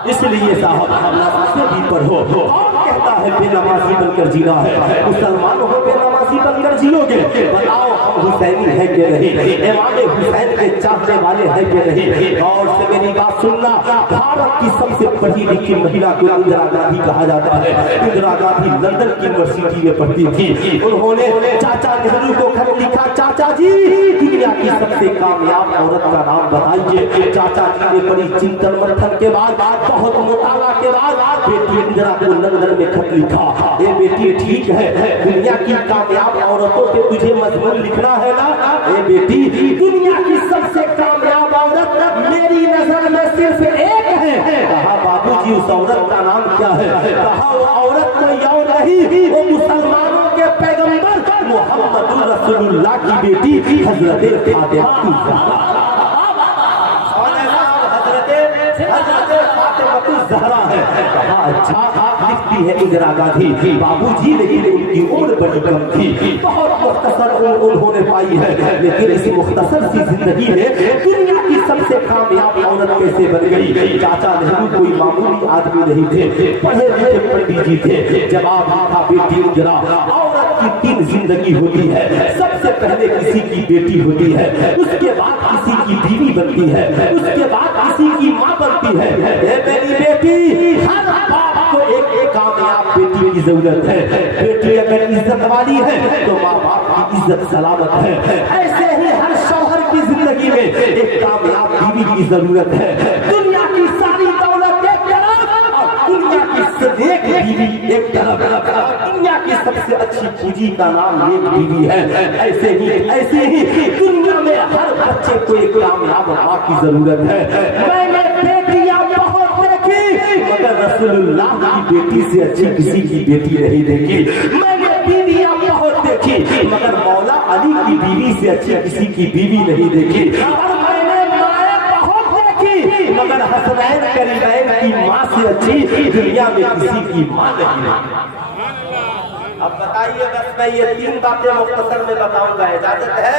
اس لیے صاحب نماز بھی پڑھو۔ کون کہتا ہے بے نمازی بن کر جینا ہے؟ مسلمان ہو بے نمازی بن کر جیو گے؟ بتاؤ ہم حسینی ہے کہ نہیں؟ امام حسین کے چاہنے والے ہیں کہ نہیں؟ اور سے میری بات سننا، بھارت کی سب سے پڑھی لکھی مہیلا کو اندرا گاندھی کہا جاتا ہے۔ اندرا گاندھی لندن کی یونیورسٹی میں پڑھتی تھی، انہوں نے چاچا نہرو کو خط لکھا، چاچا جی دنیا کی سب سے کامیاب عورت کا نام بتائیے۔ چاچا جی نے بڑی چنتن منتھن کے بعد بہت مطالعہ کے بعد بیٹی اندرا کو لندن میں خط لکھا، اے بیٹی ٹھیک ہے دنیا کی کامیاب عورتوں پہ تجھے مضمون لکھنا ہے نا، اے بیٹی دنیا کی سب سے کامیاب عورت میری نظر میں صرف ایک ہے۔ کہا بابو جی اس عورت کا نام کیا ہے؟ کہا وہ عورت کوئی اور نہیں، وہ مسلمانوں کے پیغمبر محمد رسول اللہ کی بیٹی حضرت فاطمہ زہرا ہے۔ کہا اچھا لکھتی ہے اندرا گاندھی، بابو جی لیکن ان کی عمر بڑی کم تھی، بہت مختصر انہوں نے پائی ہے، لیکن اس مختصر سی زندگی میں دنیا کی سب سے کامیاب عورت کیسے بن گئی؟ چاچا نہرو کوئی معمولی آدمی نہیں تھے، پڑھے لکھے پنڈت جی تھے۔ جواب تھا بیٹی اندرا، عورت کی 3 زندگی ہوتی ہے، سب سے پہلے کسی کی بیٹی ہوتی ہے، اس کے بعد کسی کی بیوی بنتی ہے، اس کے بعد کسی کی ماں بنتی ہے۔ اے میری بیٹی، ہر باپ کو ایک کامیاب بیٹی کی ضرورت ہے۔ بیٹی اگر عزت والی ہے تو ماں باپ کی عزت سلامت ہے، ایسے ہی ہر شوہر کی زندگی میں ایک کامیاب بیوی کی ضرورت ہے۔ دنیا کی ساری دولت ایک طرف اور دنیا کی ایک بیوی ایک طرف، دنیا کی سب سے اچھی پونجی کا نام ایک بیوی ہے۔ ایسے ہی دنیا میں ہر بچے کو ایک کامیاب ماں کی ضرورت ہے۔ میں نے بیٹیاں بہت دیکھی مگر رسول اللہ کی بیٹی سے اچھی کسی کی بیٹی نہیں دیکھی۔ میں نے بیویاں بہت دیکھی مگر مولا علی کی بیوی سے اچھی کسی کی بیوی نہیں دیکھی، اور میں نے مائیں بہت دیکھی مگر حسنین کریمین کی ماں سے اچھی دنیا میں کسی کی ماں نہیں دیکھی۔ اب بتائیے بس میں یہ 3 باتیں مختصر میں بتاؤں گا، اجازت ہے؟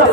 10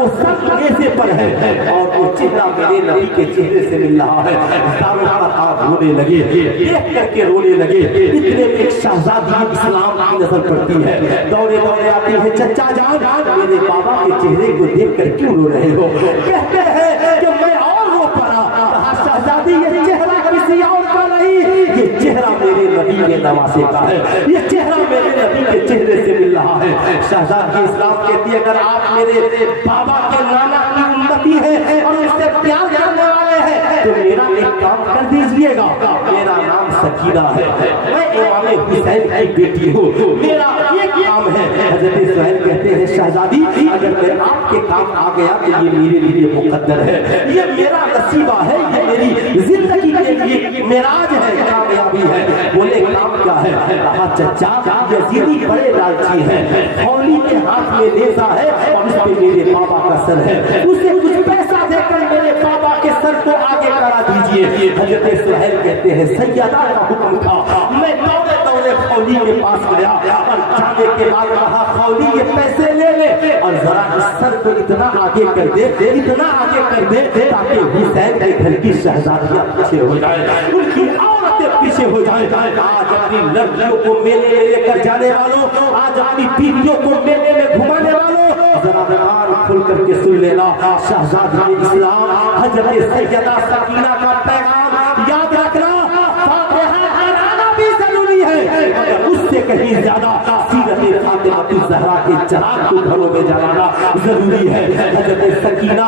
وہ سب نیزے پر ہے اور وہ چہرہ میرے نبی کے چہرے سے مل رہا ہے۔ داروں پر آپ رونے لگے، دیکھ کر کے رونے لگے۔ اتنے میں ایک شہزادی اسلام کی نظر پڑتی ہے، دوڑے دوڑے آتی ہے، چچا جان میرے بابا کے چہرے کو دیکھ کر کیوں رو رہے ہو؟ کہتے ہیں کہ میں اور رو پڑا۔ کہا شہزادی یہ چہرہ کسی اور کا نہیں، یہ چہرہ میرے نبی کے نواسے کا ہے، یہ چہرہ میرے نبی کے چہرے سے مل رہا ہے۔ شہزادی اسلام کہتی ہے اگر آپ میرے بابا کے نانا کی امتی ہیں اور اس سے پیار کرنے والے ہیں تو میرا ایک کام کر دیجئے گا، میرا نام سکینہ ہے، میں امام حسین کی بیٹی ہوں، میرا یہ کام ہے۔ حضرت سہیل کہتے ہیں شہزادی اگر میں آپ کے کام آ گیا تو یہ میرے لیے مقدر ہے، یہ میرا نصیبہ ہے، یہ میری زندگی کے لیے معراج ہے، کامیابی ہے۔ بولے کام کیا ہے؟ کہا چچا یزیدی بڑے لالچی ہیں، خولی کے ہاتھ میں نیزہ ہے اور اس پہ میرے بابا کا سر ہے، اسے کچھ پیسہ دے کر میرے بابا کے سر کو آگے کرا دیجئے۔ حضرت سہیل کہتے ہیں سیدہ کا حکم تھا، میں دوڑے دوڑے خولی کے پاس گیا اور جانے کے بعد کہا خولی یہ پیسے لے لے اور ذرا اس سر کو اتنا آگے کر دے، اتنا آگے کر دے تاکہ حسین کے گھر کی شہزادیاں پیچھے ہو جائیں، ان کی عورتیں پیچھے ہو جائیں۔ آج اپنی لڑکیوں کو میلے میں لے کر جانے والوں، آج اپنی بیویوں کو میلے میں گھمانے والوں، ذرا کان کھول کر کے سن لینا، شہزادی اسلام حضرت سیدہ سکینہ کا پیغام یاد رکھنا، فاتحہ پڑھنا بھی ضروری ہے مگر اس سے کہیں زیادہ سیرت فاطمہ الزہرا کے چراغ کو گھروں میں جلانا ضروری ہے۔ حضرت سکینہ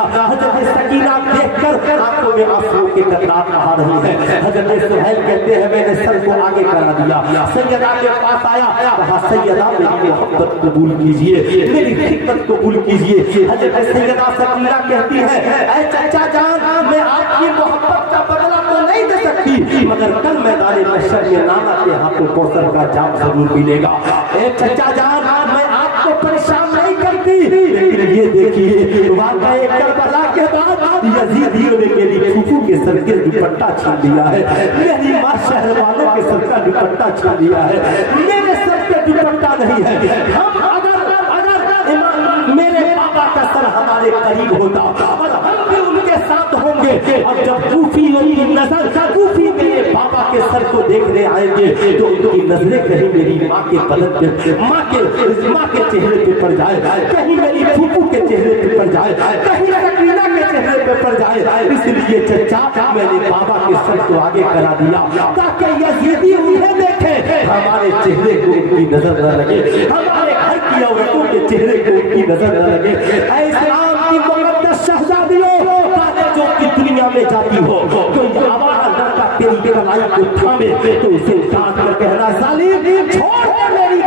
دیکھ کر آنکھوں میں آنسو کے قطرات آ رہی ہے۔ حضرت سہیل کہتے ہیں میں نے سر کو آگے کرا دیا، سیدہ کے پاس آیا، کہا سیدہ میری محبت قبول کیجئے، میری خدمت قبول کیجئے۔ حضرت سیدہ سکینہ کہتی ہے اے چچا جان میں آپ کی محبت کا بدلہ تو نہیں دے سکتی مگر کل میدان محشر میں نانا کے ہاتھوں کوثر کا جام ضرور ملے گا۔ اے چچا جان میں آپ کو پریشان نہیں کرتی لیکن یہ دیکھیے واقعہ کربلا کے بعد یزیدیوں نے میری پھوپھو کے سر کے دوپٹہ چھین لیا ہے، میری ماں شہر والوں کے سر کا دوپٹہ چھین لیا ہے، میرے سر پہ دوپٹہ نہیں ہے۔ ہم اگر میرے بابا کا سر ہمارے قریب ہوتا اور ہم بھی ان کے ساتھ ہوں گے اور جب کوفیوں کی نظر کوفی میرے بابا کے سر کو دیکھنے آئیں گے تو ان کی نظریں کہیں میری ماں کے بدن پہ ماں کے چہرے پہ پڑ جائے، کہیں میری پھوپھو کے چہرے پہ پڑ جائے، کہیں سکینہ کے چہرے پہ پڑ جائے۔ اس لیے چچا میں نے بابا کے سر کو آگے کرا دیا تاکہ یزیدی انہیں دیکھیں، ہمارے چہرے کو ان کی نظر نہ لگے، ہمارے گھر کی عورتوں کے چہرے کو ان کی نظر نہ لگے۔ اے اسلام کی مقدس شہزادیوں جو کی دنیا میں جاتی ہو کوئی آوارہ لڑکا تیری کلائی کو تھامے تو اسے ڈانٹ کر کہنا ظالم چھوڑ دے میری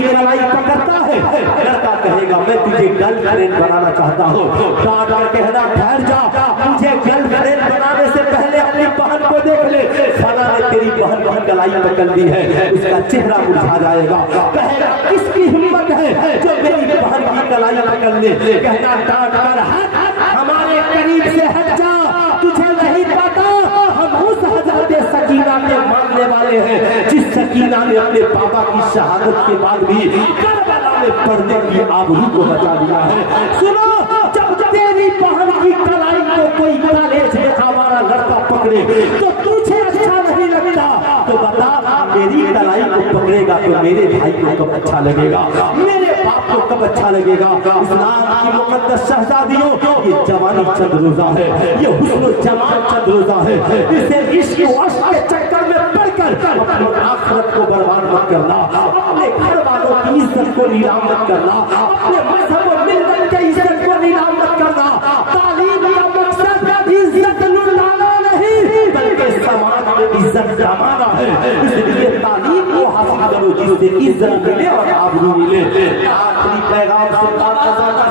کلائی پکڑتا ہے، لڑکا کہے گا میں تجھے گرل فرینڈ بنانا چاہتا ہوں، ڈانٹ کر کہنا ٹھہر جا مجھے گرل فرینڈ بنانے سے پہلے اپنی بہن کو دیکھ لے، فلاں نے تیری بہن کلائی پکڑ لی ہے، اس کا چہرہ مرجھا جائے گا، کہے گا کس کی ہمت ہے جو میری بہن کی کلائی پکڑ لے، کہنا ڈانٹ کر ہٹ ہمارے قریب سے ہٹ جا، تجھے نہیں پتا ہم اس حضرت سکینہ کے ماننے والے ہیں جس سکینہ نے اپنے بابا کی شہادت کے بعد بھی کربلا میں پڑھنے کی آبرو کو بچا دیا ہے۔ سنو جب تیری بہن کی کلائی کو کوئی کالج میں آوارہ لڑکا پکڑے تو تجھے اچھا نہیں لگتا تو بتا میری کلائی کو پکڑے گا تو میرے بھائی کو کب اچھا لگے گا، میرے باپ کو کب اچھا لگے گا۔ اسلام کی مقدس شہزادیوں یہ جوانی چند روزہ ہے، یہ حسن و جمال چند روزہ ہے، اسے عشق و عشق کے چکر میں پڑ کر اپنی آخرت کو برباد مت کرنا، اپنے گھر والوں کی عزت کو نیلام مت کرنا، اپنے مذہب و ملت کی عزت کو نیلام مت کرنا۔ تعلیم کا مقصد عزت لانا نہیں بلکہ سماج میں عزت جمانا ہے، اس لیے تعلیم کو حاصل کرو جس سے عزت ملے اور آبرو ملے۔ آخری پیغام سے بات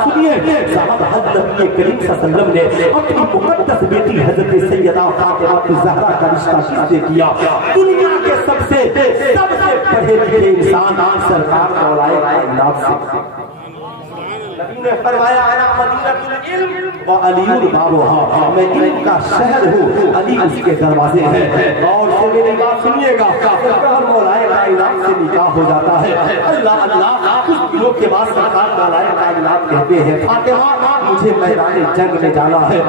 سنیے، صاحب حضرت نبی کریم صلی اللہ علیہ وسلم نے اپنی مقدس بیٹی حضرت سیدہ فاطمہ الزہرا کا رشتہ کس سے کیا؟ دنیا کے سب سے پڑھے لکھے انسان سرکار مولا کائنات سے۔ نبی نے فرمایا انا مدینۃ العلم و علی بابھا، میں علم کا شہر ہوں، علی اس کے دروازے ہیں۔ اور سے میری بات سنیے گا، مولا کائنات سے نکاح ہو جاتا ہے، اللہ اللہ کچھ دنوں کے بعد سرکار مولا کائنات کہتے ہیں فاطمہ مجھے میدان جنگ میں جانا ہے،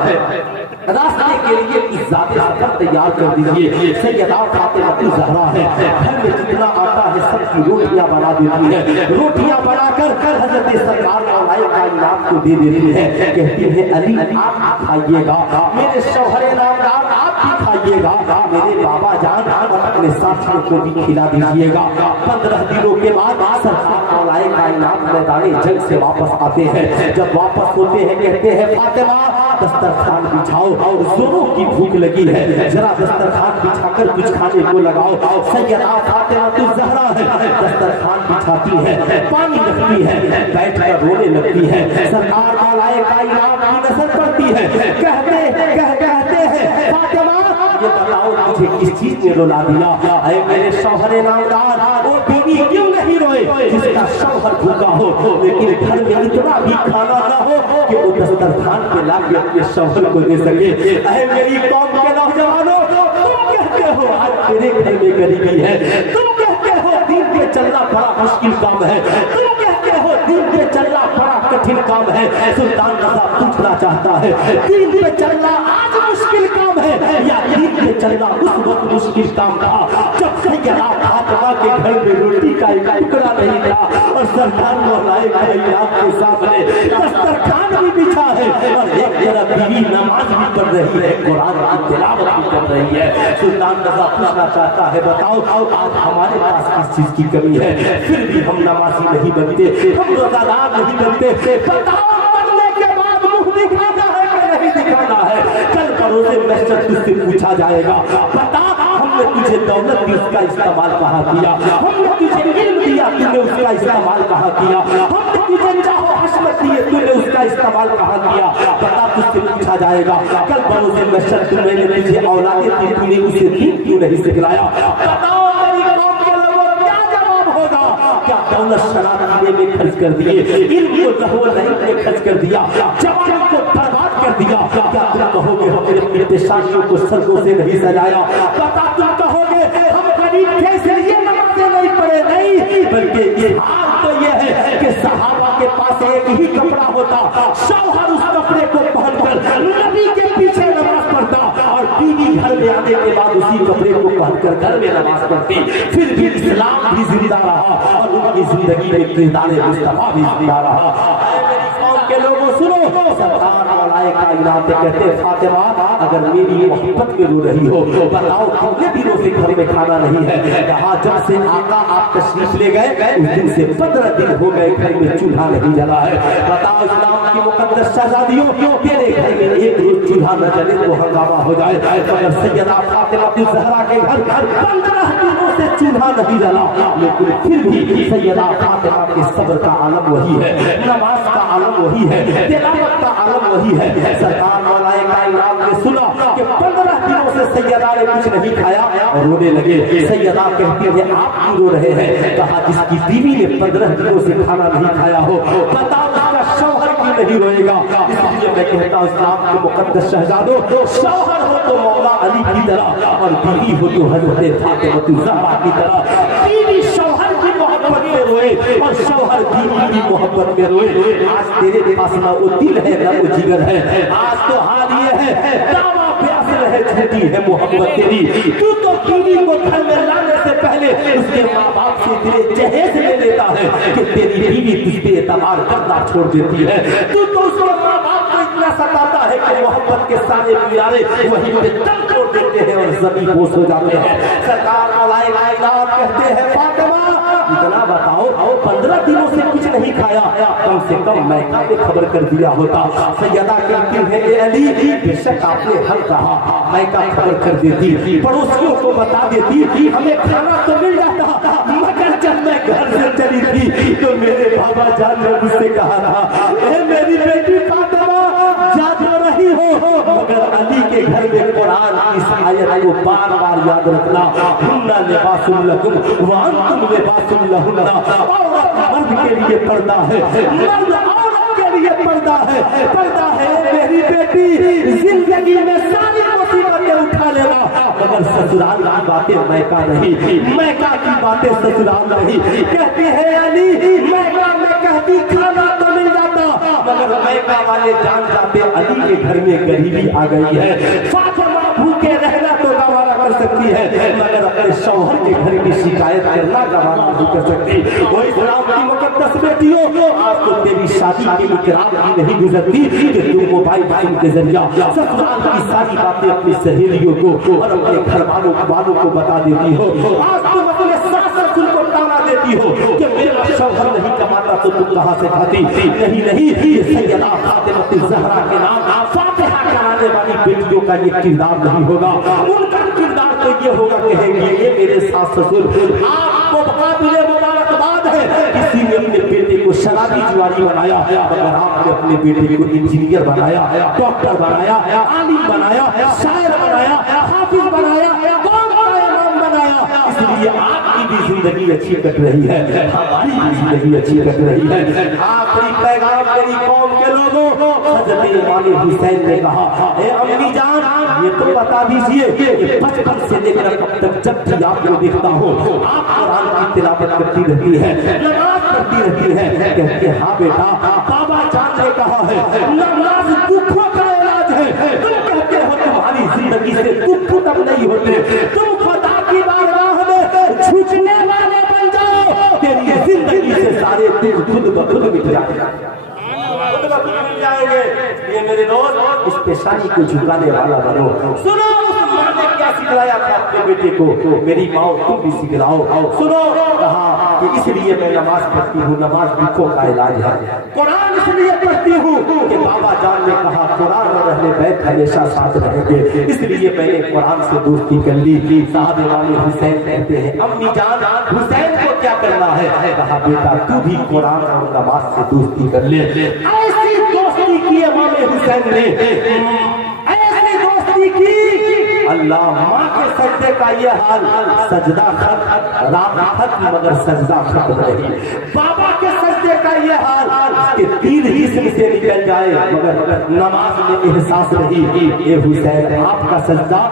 راستے کے لیے اس ذات سفر تیار کر دیجیے۔ سیدہ فاطمہ الزہرا ہے، گھر میں جتنا آتا ہے سب کی روٹیاں بنا دیتی ہے، روٹیاں بنا کر حضرت سرکار مولا کائنات کو دے دیتی ہے، کہتی ہے علی آپ کھائیے گا، میرے شوہر نامدار آپ بھی کھائیے گا، میرے بابا جان اور اپنے ساتھیوں کو بھی کھلا دیجیے گا۔ 15 دنوں کے بعد سرکار مولا کائنات میدان جنگ سے واپس آتے ہیں، جب واپس ہوتے ہیں کہتے ہیں فاطمہ دسترخوان بچھاؤ، زوروں کی بھوک لگی ہے، ذرا دسترخوان بچھا کر کچھ کھانے کو لگاؤ۔ سیدہ فاطمہ الزہرا ہے، دسترخوان بچھاتی ہے، پانی رکھتی ہے، بیٹھ کر رونے لگتی ہے، سرکار مولا کائنات کی نظر پڑتی ہے، کہتے ہیں فاطمہ یہ بتاؤ مجھے کس چیز نے رلا دیا، اے میرے شوہر نامدار وہ بیوی کیوں نہیں روئے جس کا شوہر بھوکا ہو لیکن گھر میں اتنا بھی کھانا نہ ہو کہ وہ دسترخوان پہ لا کے اپنے شوہر کو دے سکے۔ اے میری قوم کے نوجوانوں تم کہتے ہو آج میرے گھر میں غریبی ہے، تم کہتے ہو دین پہ چلنا بڑا مشکل کام ہے، تم کہتے ہو دین پہ چلنا بڑا کٹھن کام ہے، سلطان رضا پوچھنا چاہتا ہے دین پہ چلنا آج مشکل کام ہے یا دین پہ چلنا اس وقت مشکل کام تھا جب سیدہ فاطمہ کے گھر میں روٹی کا ایک ٹکڑا نہیں تھا اور سرکار مولا کائنات کے سامنے دسترخوان بھی بچھا ہے اور ایک طرف بیوی نماز بھی پڑھ رہی ہے، قرآن کی تلاوت بھی کر رہی ہے۔ سلطان رضا پوچھنا چاہتا ہے بتاؤ آج ہمارے پاس کس چیز کی کمی ہے، پھر بھی ہم نمازی نہیں بنتے، ہم روزہ دار نہیں بنتے، بتاؤ بننے کے بعد منہ دکھانا ہے کہ نہیں دکھانا ہے؟ کل پروز محشر تجھ سے پوچھا جائے گا بتا ہم نے تجھے دولت دی اس کا استعمال کہاں کیا، ہم نے تجھے علم دیا تم نے اس کا استعمال کہاں کیا، ہم نے تجھے چاہو حشمت دیے تم نے اس کا استعمال کہاں کیا، بتا تجھ سے پوچھا جائے گا کل بروز محشر تم نے تجھے اولادیں دی تم نے اسے دین کیوں نہیں سکھلایا، بتاؤ میری قوم کے لوگوں کیا جواب ہوگا؟ کیا دولت شراب پینے میں خرچ کر دیے، علم کو لہو لہو میں خرچ کر دیا، جوان کو برباد کر دیا، کیا تم کہو گے ہم نے اپنی پیشانیوں کو سرگوں سے نہیں سجایا، بتا تم کہو گے ہم غریب تھے اس لیے نمازیں نہیں پڑھے، نہیں بلکہ یہ حال تو یہ ہے کہ صحابہ کے پاس ایک ہی کپڑا ہوتا، شوہر اس کپڑے کو پہن کر نبی کے پیچھے نماز پڑھتا اور بیوی گھر میں آنے کے بعد اسی کپڑے کو پہن کر گھر میں نماز پڑھتی، پھر بھی اسلام بھی زندہ رہا اور ان کی زندگی میں کردار مصطفیٰ بھی زندہ رہا۔ اے میری قوم کے لوگوں سنو، سرکار مولا کائنات کہتے فاطمہ اگر میری محبت میں رو رہی ہو بتاؤ کتنے دنوں سے گھر میں کھانا نہیں ہے، کہا جب سے آقا آپ تشریف لے گئے اس دن سے 15 دن ہو گئے گھر میں چولہا نہیں جلا ہے، بتاؤ اسلام کی مقدس شہزادیوں تیرے گھر میں ایک روز چولہا نہ جلے تو ہنگامہ ہو جائے، مگر سیدہ فاطمہ الزہرا کے گھر 15 دنوں سے چولہا نہیں جلا لیکن پھر بھی سیدہ فاطمہ کے صبر کا عالم وہی ہے، نماز کا عالم وہی ہے، تلاوت کا عالم وہی ہے۔ سرکار مولا کائنات نے سنا کہ 15 دنوں سے سیدہ نے کچھ نہیں کھایا اور رونے لگے، سیدہ کہتی ہے آپ کیوں رو رہے ہیں، کہا جس کی بیوی نے 15 دنوں سے کھانا نہیں کھایا ہو بتاؤ اس کا شوہر کیوں نہیں روئے گا، اس لیے میں کہتا ہوں اسلام کے مقدس شہزادوں شوہر ہو تو مولا علی کی طرح اور بیوی ہو تو حضرت فاطمہ الزہرا کی طرح، بیوی شوہر کی محبت میں روئے اور شوہر بیوی کی محبت میں روئے۔ آج تیرے پاس نہ وہ دل ہے نہ وہ جگر ہے، آج تو حال یہ ہے دعویٰ پہ اصل ہے جھوٹی ہے محبت تیری، تو بیوی کو گھر میں لانے سے پہلے اس کے ماں باپ سے تیرے جہیز لے لیتا ہے کہ تیری بیوی تجھ پہ اعتبار کرنا چھوڑ دیتی ہے، تو اس کے ماں باپ کو اتنا ستاتا ہے کہ محبت کے سارے پیارے وہیں پہ دم چھوڑ دیتے ہیں اور زمین بوس ہو جاتے ہیں۔ سرکار مولا کائنات کہتے ہیں فاطمہ اتنا بتاؤ 15 دنوں سے کچھ نہیں کھایا، کم سے کم میکہ پہ خبر کر دیا ہوتا، سیدہ کہتی ہے اے علی بے شک آپ نے حق کہا، میکہ خبر کر دیتی، پڑوسیوں کو بتا دیتی، ہمیں کھانا تو مل جاتا، مگر جب میں گھر سے چلی تھی تو میرے بابا جان نے مجھ سے کہا تھا اے میری بیٹی فاطمہ جا تو رہی ہو مگر علی کے گھر میں قرآن کی اس آیت کو بار بار یاد رکھنا، ہن لباس لکم وانتم لباس لہن، عورت مرد کے لیے پردہ ہے، مرد عورت کے لیے پردہ ہے میری بیٹی زندگی میں ساری مصیبتیں اٹھا لینا مگر سسرال کی باتیں میکا نہیں، میکا کی باتیں سسرال نہیں. کہتی ہے علی میکا میں کہتی کھانا تو مل جاتا مگر میکا والے جان جاتے علی کے گھر میں غریبی آ گئی ہے. فاطمہ بھوکے رہنا تو گوارا کر سکتی ہے مگر اپنے شوہر کے گھر کی شکایت کرنا گوارا نہیں کر سکتی. وہ اسلام کی مقدس بیٹیوں آج تو تیری شادی کی اقرار بھی نہیں گزرتی کہ تم موبائل فون کے ذریعہ سسرال کی ساری باتیں اپنی سہیلیوں کو اور اپنے گھر والوں کو بتا دیتی ہو. آج تم اپنے ساس سسر کو تانا دیتی ہو کہ میرا شوہر نہیں کماتا تو تم کہاں سے کھاتی. نہیں یہ سیدہ فاطمہ الزہرا کے نام فاتحہ کرانے والی بیٹیوں کا یہ کردار نہیں ہوگا. ان کا کردار تو یہ ہوگا کہیں گے یہ میرے ساس سسر آپ کو قابل مبارکباد ہے کسی نے اپنے بیٹے کو شرابی جواری بنایا مگر آپ نے اپنے بیٹے کو انجینئر بنایا، ڈاکٹر بنایا، عالم بنایا، شاعر بنایا، حافظ بنایا، کون بڑا امام بنایا. اس لیے آپ کی بھی زندگی اچھی کٹ رہی ہے، ہماری بھی زندگی اچھی کٹ رہی ہے. آخری پیغام میری قوم کے لوگوں حضرت امام حسین نے کہا اے امی جان یہ تو بتا دیجئے کہ بچپن سے لے کر اب تک جب بھی آپ کو دیکھتا ہوں آپ قرآن کی تلاوت کرتی رہتی ہے، نماز پڑھتی رہتی ہے. کہتی ہے ہاں بیٹا بابا جان نے کہا ہے نماز دکھوں کا علاج ہے. تم کہتے ہو تمہاری زندگی سے دکھ ختم نہیں ہوتے، تم خدا کی بارگاہ میں جھکنے والے بن جاؤ تیری زندگی سے سارے دکھ خود بخود مٹ جائیں گے. یہ میرے دوست اس پیشانی کو جھکانے والا بنو. سنو اس ماں نے کیا سکھلایا تھا اپنے بیٹے کو، میری ماں تم بھی سکھلاؤ. سنو کہا کہ اس لیے میں نماز پڑھتی ہوں، نماز دکھوں کا علاج ہے. قرآن اس لیے پڑھتی ہوں کہ بابا جان نے کہا قرآن اور اہل بیت ہمیشہ ساتھ رہیں گے، اس لیے میں نے قرآن سے دوستی کر لی. صاحب امام حسین کہتے ہیں امی جان حسین کو کیا کرنا ہے؟ کہا بیٹا تو بھی قرآن اور نماز سے دوستی کر لے. ایسی دوستی کی امام حسین نے، ایسی دوستی کی. اللہ ماں کے سجدے کا یہ حال سجدہ خط رات خط مگر سجدہ خط نہیں. بابا کے سجدے کا یہ حال کہ تیر ہی سے نکل جائے مگر نماز میں احساس نہیں. اے حسین آپ کا سجدہ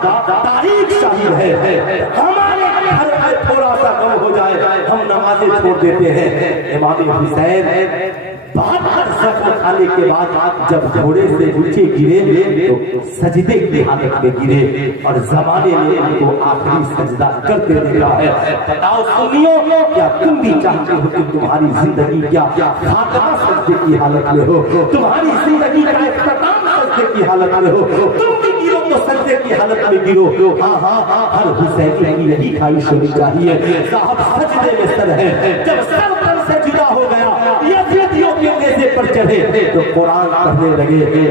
تاریخ شاہد ہے. ہمارے گھر میں تھوڑا سا کم ہو جائے ہم نمازیں چھوڑ دیتے ہیں. امام حسین بہت زخم کھانے کے بعد جب گھوڑے سے نیچے گرے تو سجدے کی حالت میں گرے اور زمانے میں ان کو آخری سجدہ کرتے دیکھا ہے. بتاؤ سنیو کیا تم بھی چاہتے ہو کہ تمہاری زندگی کیا خاتمہ سجدے کی حالت میں ہو، تمہاری زندگی کا اختتام سجدے کی حالت میں ہو، تم بھی گرو تو سجدے کی حالت میں گرو. ہاں ہر حسین کی یہی خواہش ہونی چاہیے. صاحب سجدے میں سر ہے، جب سر تن سے جدا ہو گیا یزیدیوں کے نیزے پر چڑھے تو قرآن پڑھنے لگے.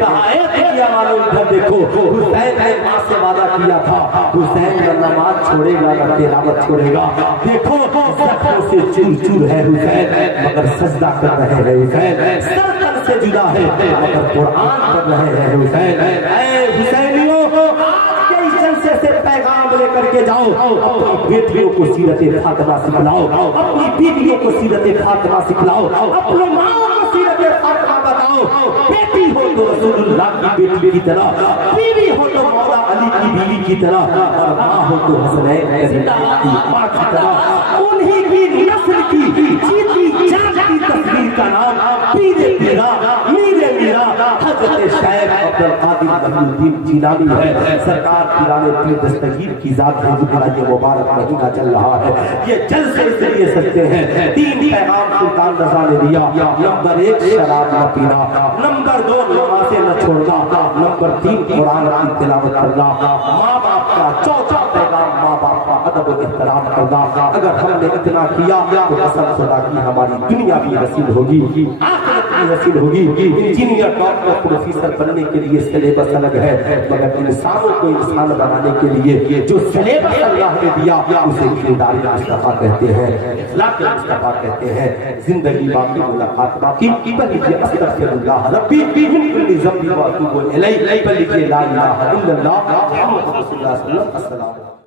ادھر دیکھو حسین نے ماں سے وعدہ کیا تھا حسین نہ نماز چھوڑے گا نہ تلاوت چھوڑے گا. دیکھو زخموں سے چور چور ہے حسین مگر سجدہ کر رہے ہیں حسین. سر تن سے جدا ہے مگر قرآن پڑھ رہے ہیں حسین. اے حسینیوں آج کے اس جلسے سے پیغام لے کر کے جاؤ، اپنی بیٹیوں کو سیرت فاطمہ سکھلاؤ، اپنی بیویوں کو سیرت فاطمہ سکھلاؤ، اپنے ماں کو سیرت فاطمہ بتاؤ. بیٹی ہو تو رسول اللہ کی بیٹی کی طرح، بیوی ہو تو مولا علی کی بیوی کی طرح، اور ماں ہو تو حسنین کی ماں کی طرح. انہی کی نسل کی جیتی جاگتی تصویر کا نام پیر پیرا میر میرا حضرت شیخ عبدالقادر ولی الدین جیلانی ہے. سرکار پیران پیر دستگیر کی ذات ہے جنہا یہ مبارک مہینہ چل رہا ہے. یہ جلسے اس لیے سکتے ہیں 3 پیغام سلطان رضا نے دیا. نمبر 1 شراب نہ پینا، نمبر 2 نمازیں نہ چھوڑنا، نمبر 3 قرآن کی تلاوت کرنا. ماں باپ کا چوتھا پیغام ماں باپ کا ادب و احترام کرنا. اگر ہم نے اتنا کیا تو قسم خدا کی ہماری دنیا بھی حسین ہوگی، آخرت بھی حسین ہوگی. انجینئر ڈاکٹر پروفیسر بننے کے لیے سلیبس الگ ہے مگر انسانوں کو انسان بنانے کے لیے جو سلیبس اللہ نے دیا اسے کردار مصطفیٰ کہتے ہیں، اخلاق مصطفیٰ کہتے ہیں. زندگی باقی ملاقات باقی. بلکہ استغفر اللہ ربی من کل ذنب و اتوب الیہ. بلکہ لا الہ الا اللہ محمد رسول اللہ صلی اللہ علیہ وسلم. السلام